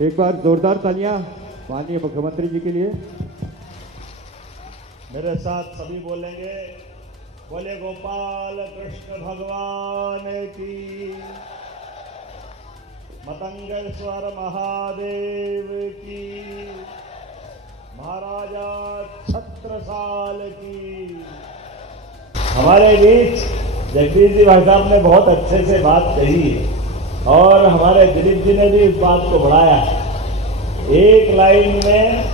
एक बार जोरदार तालियां माननीय मुख्यमंत्री जी के लिए। मेरे साथ सभी बोलेंगे, बोले गोपाल कृष्ण भगवान की, मतंगेश्वर महादेव की, महाराजा छत्रसाल की। हमारे बीच जगदीश जी भाई साहब ने बहुत अच्छे से बात कही है और हमारे दिलीप जी ने भी इस बात को बढ़ाया। एक लाइन में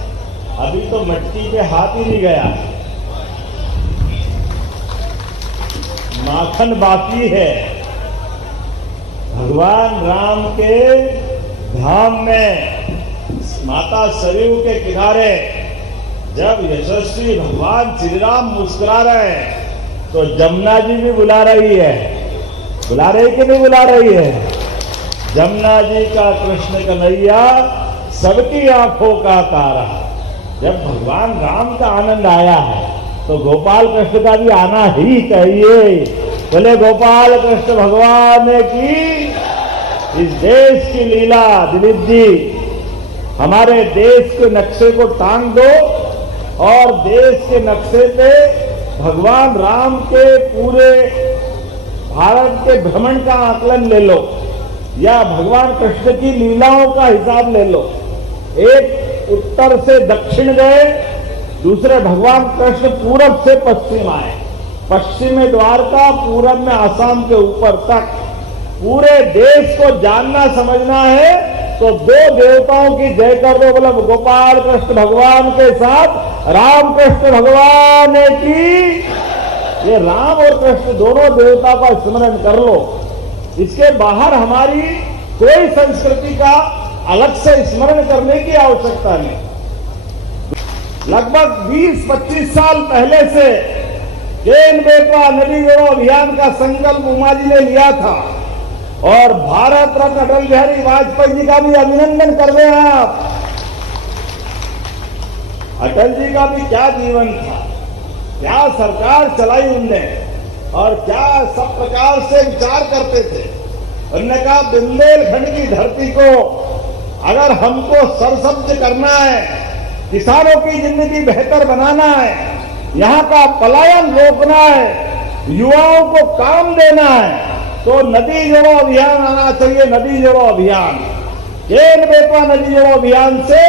अभी तो मट्टी पे हाथ ही नहीं गया, माखन बाकी है। भगवान राम के धाम में माता सरयू के किनारे जब यशस्वी भगवान श्री राम मुस्कुरा रहे हैं तो जमुना जी भी बुला रही है। बुला रही कि नहीं बुला रही है? जमुना जी का कृष्ण कन्हैया सबकी आंखों का तारा। जब भगवान राम का आनंद आया है तो गोपाल कृष्ण का भी आना ही चाहिए। बोले गोपाल कृष्ण भगवान की। इस देश की लीला दिलीप जी, हमारे देश के नक्शे को टांग दो और देश के नक्शे पे भगवान राम के पूरे भारत के भ्रमण का आकलन ले लो या भगवान कृष्ण की लीलाओं का हिसाब ले लो। एक उत्तर से दक्षिण गए, दूसरे भगवान कृष्ण पूरब से पश्चिम आए। पश्चिम में द्वारका, पूरब में आसाम के ऊपर तक। पूरे देश को जानना समझना है तो दो देवताओं की जय कर दो। बोले गोपाल कृष्ण भगवान के साथ राम कृष्ण भगवान की। ये राम और कृष्ण दोनों देवता का स्मरण कर लो। इसके बाहर हमारी कोई संस्कृति का अलग से स्मरण करने की आवश्यकता नहीं। लगभग 20-25 साल पहले से केन बेतवा नदी जोड़ो अभियान का संकल्प उमा जी ने लिया था और भारत रत्न अटल बिहारी वाजपेयी जी का भी अभिनंदन कर रहे हैं आप। अटल जी का भी क्या जीवन था, क्या सरकार चलाई उनने और क्या सब प्रकार से विचार करते थे। उन्होंने कहा बुंदेलखंड की धरती को अगर हमको सरसब्ज करना है, किसानों की जिंदगी बेहतर बनाना है, यहाँ का पलायन रोकना है, युवाओं को काम देना है तो नदी जोड़ो अभियान आना चाहिए। नदी जोड़ो अभियान, केन बेतवा नदी जोड़ो अभियान से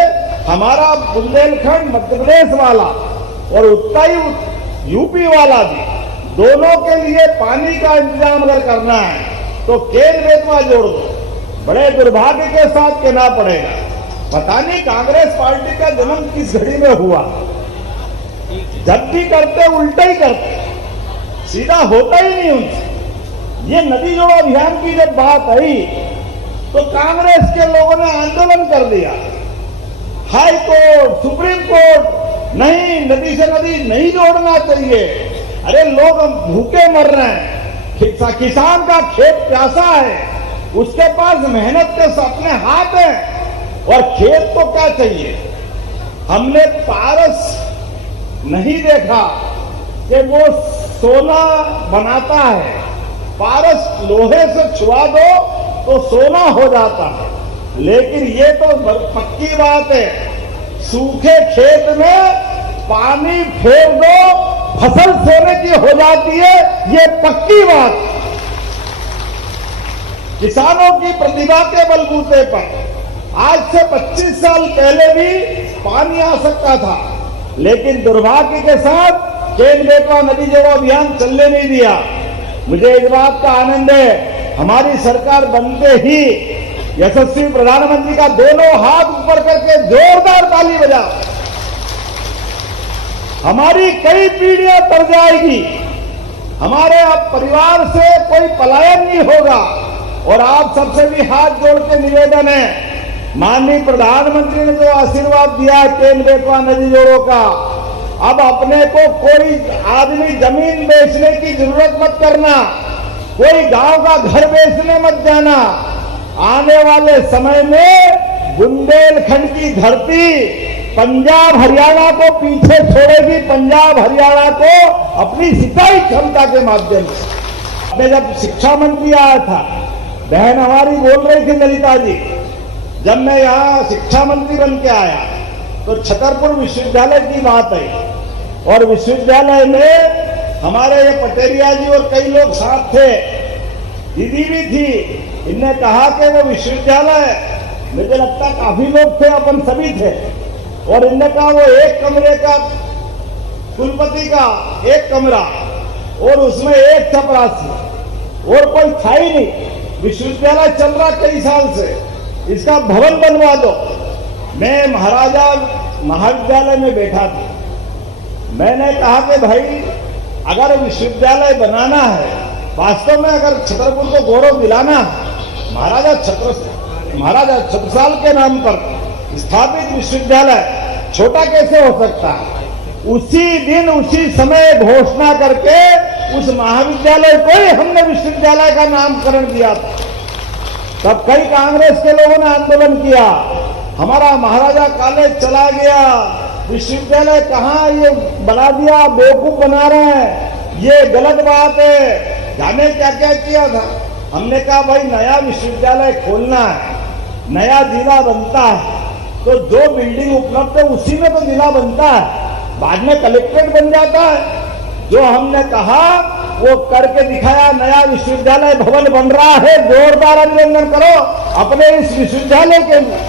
हमारा बुंदेलखंड मध्य प्रदेश वाला और उत्तरी यूपी वाला भी, दोनों के लिए पानी का इंतजाम अगर करना है तो केन बेतवा जोड़ दो। बड़े दुर्भाग्य के साथ कहना पड़ेगा, पता नहीं कांग्रेस पार्टी का जन्म किस घड़ी में हुआ। जब भी करते उल्टा ही करते, सीधा होता ही नहीं उनसे। ये नदी जोड़ो अभियान की जब बात आई तो कांग्रेस के लोगों ने आंदोलन कर दिया। हाई कोर्ट, सुप्रीम कोर्ट, नहीं नदी से नदी नहीं जोड़ना चाहिए। अरे लोग भूखे मर रहे हैं, किसान का खेत प्यासा है, उसके पास मेहनत के अपने हाथ हैं और खेत को क्या चाहिए। हमने पारस नहीं देखा कि वो सोना बनाता है। पारस लोहे से छुआ दो तो सोना हो जाता है, लेकिन ये तो पक्की बात है, सूखे खेत में पानी फेर दो फसल सोने की हो जाती है, ये पक्की बात। किसानों की प्रतिभा के बलबूते पर आज से 25 साल पहले भी पानी आ सकता था, लेकिन दुर्भाग्य के साथ केन बेतवा नदी जोड़ो अभियान चलने नहीं दिया। मुझे इस बात का आनंद है, हमारी सरकार बनते ही यशस्वी प्रधानमंत्री का दोनों हाथ ऊपर करके जोरदार ताली बजा। हमारी कई पीढ़ियां तर जाएगी, हमारे अब परिवार से कोई पलायन नहीं होगा। और आप सबसे भी हाथ जोड़ के निवेदन है, माननीय प्रधानमंत्री ने जो आशीर्वाद दिया है केन बेतवा नदी जोड़ो का, अब अपने को कोई आदमी जमीन बेचने की जरूरत मत करना, कोई गांव का घर बेचने मत जाना। आने वाले समय में बुंदेलखंड की धरती पंजाब हरियाणा को पीछे छोड़ेगी। पंजाब हरियाणा को अपनी सिंचाई क्षमता के माध्यम से। जब शिक्षा मंत्री आया था, बहन हमारी बोल रही थी ललिता जी, जब मैं यहाँ शिक्षा मंत्री बन के आया तो छतरपुर विश्वविद्यालय की बात आई और विश्वविद्यालय में हमारे ये पटेरिया जी और कई लोग साथ थे, दीदी भी थी। इनने कहा कि वो विश्वविद्यालय, मुझे लगता काफी लोग थे, अपन सभी थे, और इनने कहा वो एक कमरे का कुलपति का एक कमरा और उसमें एक चपरासी और कोई था ही नहीं। विश्वविद्यालय चल रहा कई साल से, इसका भवन बनवा दो। मैं महाराजा महाविद्यालय में बैठा था, मैंने कहा कि भाई अगर विश्वविद्यालय बनाना है, वास्तव में अगर छतरपुर को गौरव दिलाना है, महाराजा छत्रसाल के नाम पर स्थापित विश्वविद्यालय छोटा कैसे हो सकता है? उसी दिन उसी समय घोषणा करके उस महाविद्यालय को ही हमने विश्वविद्यालय का नामकरण दिया था। तब कई कांग्रेस के लोगों ने आंदोलन किया, हमारा महाराजा कॉलेज चला गया, विश्वविद्यालय कहाँ ये बना दिया, बेवकूफ बना रहे हैं, ये गलत बात है। जाने क्या क्या किया था। हमने कहा भाई नया विश्वविद्यालय खोलना है, नया जिला बनता है तो जो बिल्डिंग उपलब्ध है उसी में तो जिला बनता है, बाद में कलेक्ट्रेट बन जाता है। जो हमने कहा वो करके दिखाया, नया विश्वविद्यालय भवन बन रहा है। जोरदार अभिनंदन करो अपने इस विश्वविद्यालय के लिए,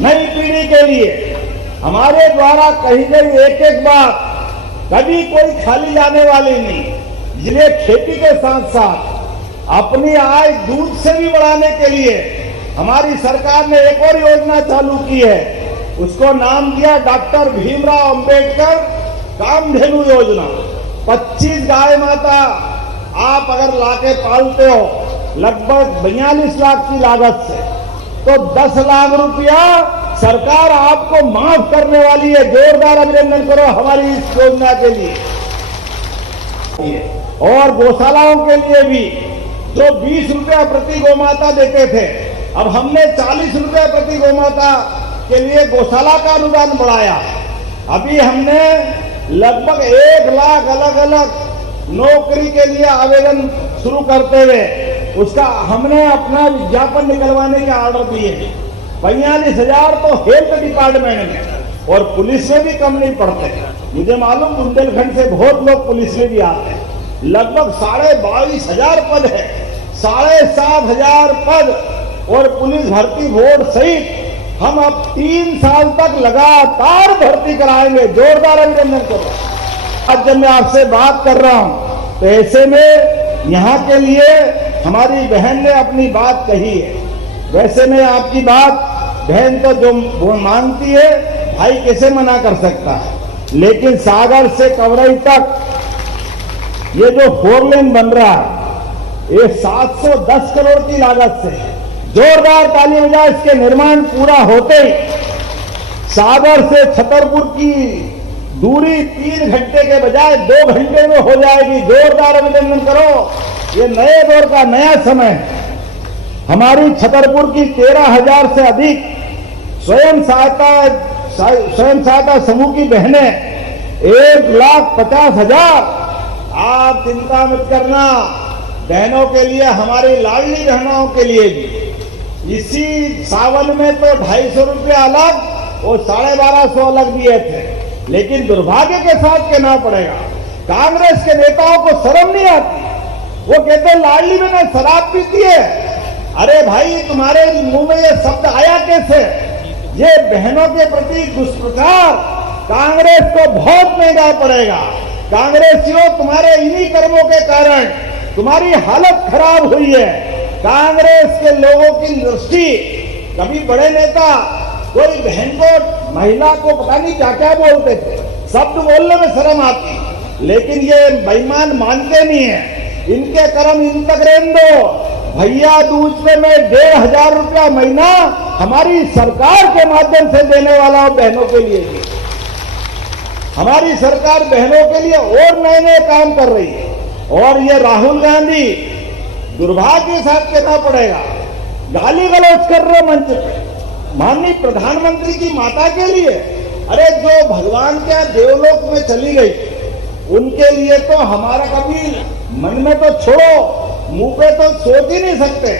नई पीढ़ी के लिए। हमारे द्वारा कही गई एक एक बात कभी कोई खाली जाने वाली नहीं। इसलिए खेती के साथ साथ अपनी आय दूध से भी बढ़ाने के लिए हमारी सरकार ने एक और योजना चालू की है, उसको नाम दिया डॉक्टर भीमराव अंबेडकर कामधेनु योजना। 25 गाय माता आप अगर लाके पालते हो लगभग 42 लाख की लागत से, तो 10 लाख रुपया सरकार आपको माफ करने वाली है। जोरदार अभिनंदन करो हमारी इस योजना के लिए। और गौशालाओं के लिए भी जो 20 रुपया प्रति गौमाता देते थे, अब हमने 40 रुपया प्रति गौमाता के लिए गौशाला का अनुदान बढ़ाया। अभी हमने लगभग 1 लाख अलग अलग नौकरी के लिए आवेदन शुरू करते हुए उसका हमने अपना विज्ञापन निकलवाने के ऑर्डर दिए। 42,000 तो हेल्थ डिपार्टमेंट में और पुलिस में भी कम नहीं पड़ते। मुझे मालूम बुंदेलखंड से बहुत लोग पुलिस में भी आते हैं। लगभग 22,500 पद है, 7,500 पद और पुलिस भर्ती बोर्ड सहित हम अब 3 साल तक लगातार भर्ती कराएंगे। जोरदार अभिनंदन करो। आज जब मैं आपसे बात कर रहा हूं तो ऐसे में यहाँ के लिए हमारी बहन ने अपनी बात कही है। वैसे में आपकी बात बहन तो जो वो मानती है, भाई कैसे मना कर सकता है। लेकिन सागर से कवरई तक ये जो 4 लेन बन रहा है, ये 710 करोड़ की लागत से है। जोरदार ताली बजाए। इसके निर्माण पूरा होते ही सागर से छतरपुर की दूरी 3 घंटे के बजाय 2 घंटे में हो जाएगी। जोरदार अभिनंदन करो। ये नए दौर का नया समय है। हमारी छतरपुर की 13,000 से अधिक स्वयं सहायता समूह की बहनें 1,50,000। आप चिंता मत करना, बहनों के लिए, हमारी लाडली बहनों के लिए भी इसी सावन में तो 250 रुपया अलग और 1250 अलग दिए थे। लेकिन दुर्भाग्य के साथ कहना पड़ेगा, कांग्रेस के नेताओं को शर्म नहीं आती। वो कहते लाडली बहनें शराब पीती है। अरे भाई तुम्हारे मुंह में ये शब्द आया कैसे? ये बहनों के प्रति दुष्प्रचार कांग्रेस को बहुत महंगा पड़ेगा। कांग्रेसियों, तुम्हारे इन्हीं कर्मों के कारण तुम्हारी हालत खराब हुई है। कांग्रेस के लोगों की दृष्टि, कभी बड़े नेता कोई बहन को, महिला को पता नहीं क्या क्या बोलते थे, शब्द बोलने में शर्म आती, लेकिन ये बेईमान मानते नहीं है। इनके कर्म इन तक रहने दो। भैया दूज पे मैं 1,500 रुपया महीना हमारी सरकार के माध्यम से देने वाला हूं बहनों के लिए भी। हमारी सरकार बहनों के लिए और नए नए काम कर रही है। और ये राहुल गांधी, दुर्भाग्य के साथ कहना पड़ेगा, गाली गलौज कर रहे मंच पे माननीय प्रधानमंत्री की माता के लिए। अरे जो भगवान के देवलोक में चली गई, उनके लिए तो हमारा कभी मन में तो छोड़ो, मुंह पे तो सोच ही नहीं सकते।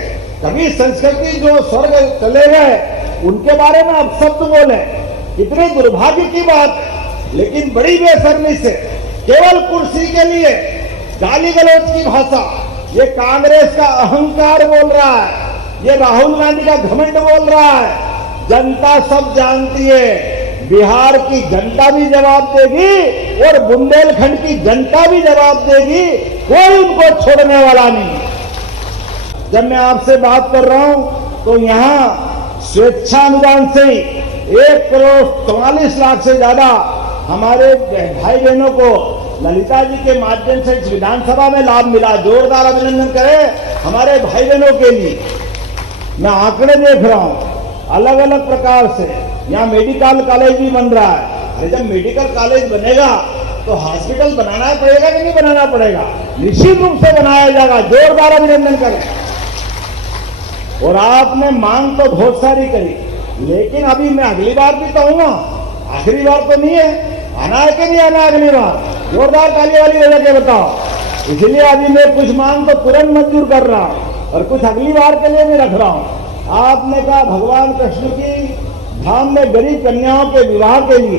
कभी संस्कृति जो स्वर्ग चले गए, उनके बारे में अपशब्द बोले, कितने दुर्भाग्य की बात है। लेकिन बड़ी बेशर्मी से केवल कुर्सी के लिए गाली गलौज की भाषा, ये कांग्रेस का अहंकार बोल रहा है, ये राहुल गांधी का घमंड बोल रहा है। जनता सब जानती है, बिहार की जनता भी जवाब देगी और बुंदेलखंड की जनता भी जवाब देगी, कोई उनको छोड़ने वाला नहीं। जब मैं आपसे बात कर रहा हूं तो यहां स्वेच्छा अनुदान से 1,44,00,000 से ज्यादा हमारे भाई बहनों को ललिता जी के माध्यम से इस विधानसभा में लाभ मिला। जोरदार अभिनंदन करें हमारे भाई बहनों के लिए। मैं आंकड़े देख रहा हूं अलग अलग प्रकार से, यहाँ मेडिकल कॉलेज भी बन रहा है। अरे जब मेडिकल कॉलेज बनेगा तो हॉस्पिटल बनाना पड़ेगा कि नहीं बनाना पड़ेगा? निश्चित रूप से बनाया जाएगा। जोरदार अभिनंदन करें। और आपने मांग तो बहुत सारी करी, लेकिन अभी मैं अगली बार भी तो हूँ, आखिरी बार तो नहीं है। आना है कि नहीं आना अगली बार? जोरदार ताली वाली वजह के बताओ। इसलिए अभी मैं कुछ मांग तो तुरंत मंजूर कर रहा हूं और कुछ अगली बार के लिए भी रख रहा हूं। आपने कहा भगवान कृष्ण की धाम में गरीब कन्याओं के विवाह के लिए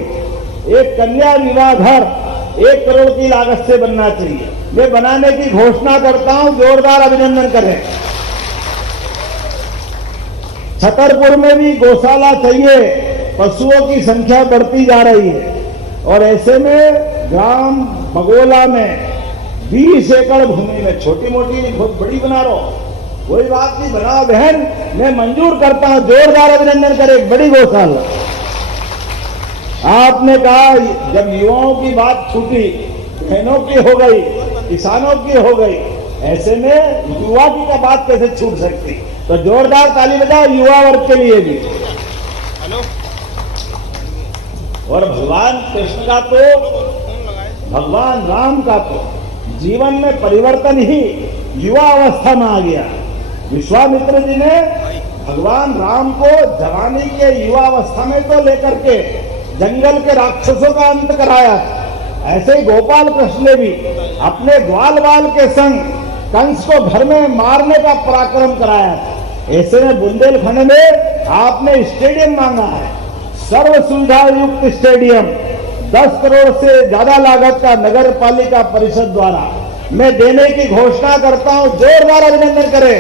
एक कन्या विवाह घर 1 करोड़ की लागत से बनना चाहिए। मैं बनाने की घोषणा करता हूं। जोरदार अभिनंदन करें। छतरपुर में भी गौशाला चाहिए, पशुओं की संख्या बढ़ती जा रही है और ऐसे में ग्राम बगोला में 20 एकड़ भूमि में छोटी मोटी बहुत बड़ी बना रहा हूं, कोई बात नहीं, बनाओ बहन, मैं मंजूर करता हूं। जोरदार अभिनंदन करें। एक बड़ी गौशाला। आपने कहा जब युवाओं की बात छूटी, बहनों की हो गई, किसानों की हो गई, ऐसे में युवा की का बात कैसे छूट सकती? तो जोरदार ताली बजाओ युवा वर्ग के लिए भी। और भगवान कृष्ण का तो, भगवान राम का तो जीवन में परिवर्तन ही युवा अवस्था में आ गया। विश्वामित्र जी ने भगवान राम को जवानी के युवा अवस्था में तो लेकर के जंगल के राक्षसों का अंत कराया। ऐसे ही गोपाल कृष्ण ने भी अपने ग्वाल बाल के संग कंस को घर में मारने का पराक्रम कराया। ऐसे में बुंदेलखंड में आपने स्टेडियम मांगा है, सर्व सुविधा युक्त स्टेडियम 10 करोड़ से ज्यादा लागत का नगर पालिका परिषद द्वारा मैं देने की घोषणा करता हूं। जोरदार अभिनंदन करें।